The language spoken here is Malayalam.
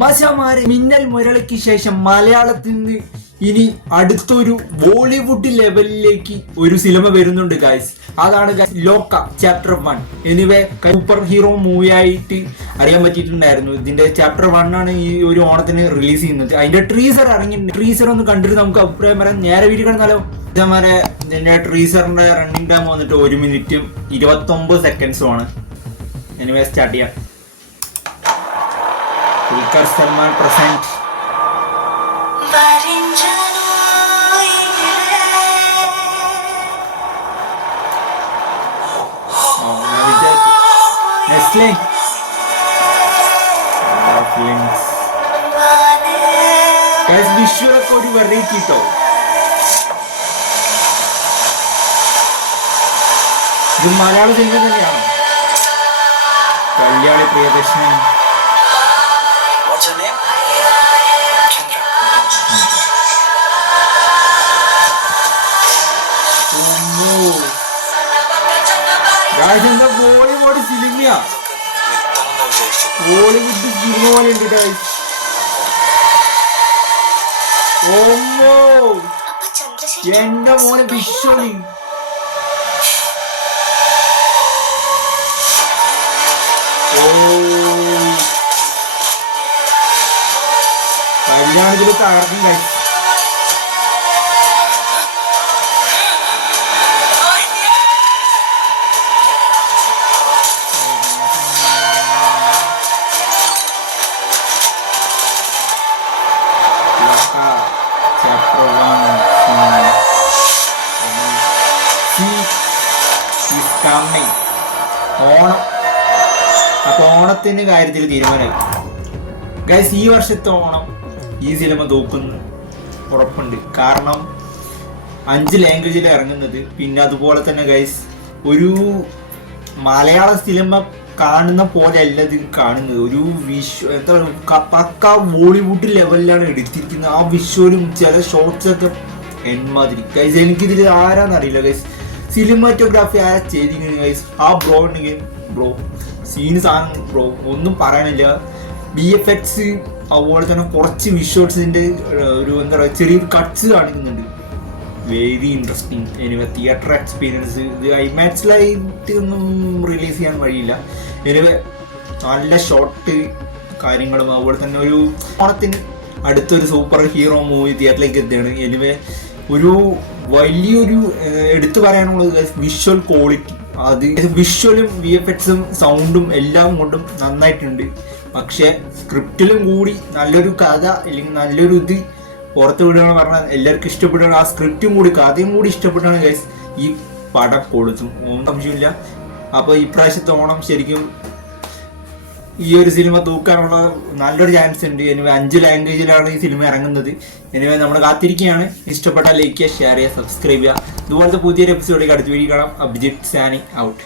മശമാരെ മിന്നൽ മുരളിക്ക് ശേഷം മലയാളത്തിൽ നിന്ന് ഇനി അടുത്തൊരു ബോളിവുഡ് ലെവലിലേക്ക് ഒരു സിനിമ വരുന്നുണ്ട് ഗൈസ്. അതാണ് ലോക chapter 1. Anyway super hero movie ആയിട്ട് അറിയാൻ പറ്റിയിട്ടുണ്ടായിരുന്നു. ഇതിന്റെ ചാപ്റ്റർ 1 ആണ് ഈ ഒരു ഓണത്തിന് റിലീസ് ചെയ്യുന്നത്. അതിന്റെ ട്രീസർ ഇറങ്ങിയിട്ടുണ്ട്. ട്രീസർ ഒന്ന് കണ്ടിട്ട് നമുക്ക് അഭിപ്രായം പറയാം. നേരെ വീഡിയോ കാണാലോ. ഇതേമാരെ ഇതിന്റെ ട്രീസറിന്റെ റണ്ണിംഗ് ടൈം വന്നിട്ട് 1 മിനിറ്റും 29 സെക്കൻഡ്സും ആണ്. എനിവേ സ്റ്റാർട്ട് ചെയ്യാം. ദുൽഖർ സൽമാൻ പ്രസന്റ്. വിഷ്വലൊക്കെ ഒരു വെറൈറ്റി കേട്ടോ. ഇത് മലയാള സിനിമ തന്നെയാണ്. കല്യാണി പ്രിയദർശൻ. ബോളിവുഡ് സിനിമയാ. ബോളിവുഡ് സിനിമ പോലെ ഉണ്ട് ഗൈസ്. ഓമ്മോ എന്റെ മോനെ വിഷ്വലി കല്യാണത്തിൽ തകർക്കും ഗൈസ്. ഓണം. അപ്പൊ ഓണത്തിന്റെ കാര്യത്തിൽ തീരുമാനമായി ഗൈസ്. ഈ വർഷത്തെ ഓണം ഈ സിനിമ തോക്കുന്നു ഉറപ്പുണ്ട്. കാരണം 5 ലാംഗ്വേജിൽ ഇറങ്ങുന്നത്. പിന്നെ അതുപോലെ തന്നെ ഗൈസ് ഒരു മലയാള സിനിമ കാണുന്ന പോലെ അല്ല ഇത് കാണുന്നത്. ഒരു എന്താ പക്ക ബോളിവുഡ് ലെവലിലാണ് എടുത്തിരിക്കുന്നത്. ആ വിഷ്വലും ചില ഷോർട്സ് ഒക്കെ എന്മാതിരി ഗൈസ്. എനിക്കിതിൽ ആരാന്നറിയില്ല ഗൈസ്. സിനിമാറ്റോഗ്രാഫി ആരാ ചെയ്തിരിക്കുന്നത് ഗൈസ്. ആ ബ്രോ ഉണ്ടെങ്കിൽ ബ്രോ സീന് സാധനം ബ്രോ ഒന്നും പറയാനില്ല. VFX അതുപോലെ തന്നെ കുറച്ച് വിഷ്വൽസിന്റെ ഒരു എന്താ പറയുക ചെറിയൊരു കട്ട്സ് കാണിക്കുന്നുണ്ട്. Very interesting. Anyway theatre experience ഇത് IMAX-ലായിട്ട് ഒന്നും റിലീസ് ചെയ്യാൻ വഴിയില്ല. എനിവേ നല്ല ഷോർട്ട് കാര്യങ്ങളും അതുപോലെ തന്നെ ഒരു ഓണത്തിന് അടുത്തൊരു സൂപ്പർ ഹീറോ മൂവി തിയേറ്ററിലേക്ക് എത്തുകയാണ്. എനിവേ ഒരു വലിയൊരു എടുത്തു പറയാനുള്ളത് വിഷ്വൽ ക്വാളിറ്റി. അത് വിഷ്വലും VFX-ഉം സൗണ്ടും എല്ലാം കൊണ്ടും നന്നായിട്ടുണ്ട്. പക്ഷെ സ്ക്രിപ്റ്റിലും കൂടി നല്ലൊരു കഥ അല്ലെങ്കിൽ നല്ലൊരു ഇത് പുറത്ത് വിടുകയാണ് പറഞ്ഞാൽ എല്ലാവർക്കും ഇഷ്ടപ്പെടുകയാണ്. ആ സ്ക്രിപ്റ്റും കൂടി കഥയും കൂടി ഇഷ്ടപ്പെട്ടാണ് ഗൈസ് ഈ പടം കൊടുത്തും ഒന്നും സംശയമില്ല. അപ്പോൾ ഇപ്രാവശ്യത്തെ ഓണം ശരിക്കും ഈ ഒരു സിനിമ തൂക്കാനുള്ള നല്ലൊരു ചാൻസ് ഉണ്ട്. എനിവേ 5 ലാംഗ്വേജിലാണ് ഈ സിനിമ ഇറങ്ങുന്നത്. എനിവേ നമ്മൾ കാത്തിരിക്കുകയാണ്. ഇഷ്ടപ്പെട്ടാൽ ലൈക്ക് ചെയ്യുക, ഷെയർ ചെയ്യുക, സബ്സ്ക്രൈബ് ചെയ്യുക. ഇതുപോലത്തെ പുതിയൊരു എപ്പിസോഡിലേക്ക് അടുത്ത വീഡിയോ കാണാം. അഭിജിത്ത് സാനി ഔട്ട്.